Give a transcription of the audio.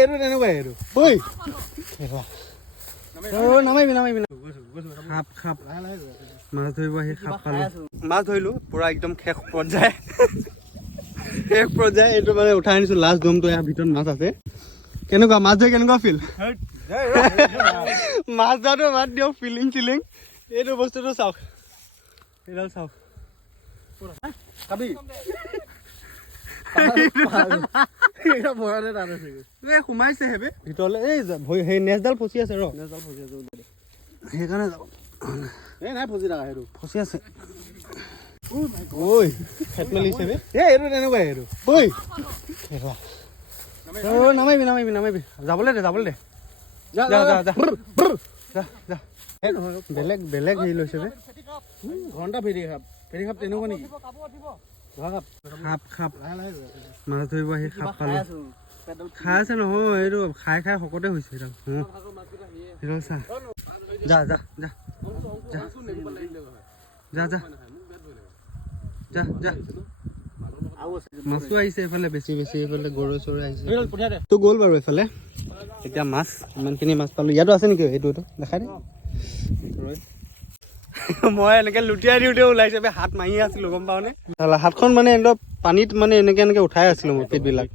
এইটো তেনেকুৱাই এইটো ঐ নামাৰিবি নামাৰিবি সাপ সাপ মাছ ধৰিব আহি সাপ পালো মাছ ধৰিলো পুৰা একদম শেষ পৰ্যায় এইটো মানে উঠাই আনিছো লাষ্ট দমটো ইয়াৰ ভিতৰত মাছ আছে কেনেকুৱা মাছ ধৰি কেনেকুৱা ফিল মাছ ধৰাটো বাদ দিয়ক ফিলিং চিলিং এইটো বস্তুটো চাওক এইডাল চাওক সোমাইছে হেবে ভিতৰলে এই সেই নেজডাল ফচি আছে ৰ নেজডাল ফচি আছে সেইকাৰণে যাব এই নাই ফচি থাকা সেইটো ফচি আছে ঐ খেত মেলিছে বে এইটো তেনেকুৱাই এইটো ঐ নামাৰিবি নামাৰিবি নামাৰিবি যাবলৈ দে যা যা যা যা যা বেলেগ বেলেগ হেৰি লৈছে বে ঘণ্টা ফেৰি খাপ তেনেকুৱা নেকি সাপ সাপ মাছ ধৰিব আহি সাপ পালো খাই আছে নহয় এইটো খাই খাই শকতে হৈছে এইডাল চা যা যা যা যা যা যা যা মাছো আহিছে এইফালে বেছি বেছি এইফালে গৰৈ চৰৈ আহিছে তো গ'ল বাৰু এইফালে এতিয়া মাছ ইমানখিনি মাছ পালো ইয়াতো আছে নেকি এইটো দেখাই দে মই এনেকে লুটিয়াই দিওঁতে ওলাইছে হাত মাৰি আছিলো গম পাও নে হাতখন মানে একদম পানীত মানে এনেকে উঠাই আছিলো মই পেটবিলাক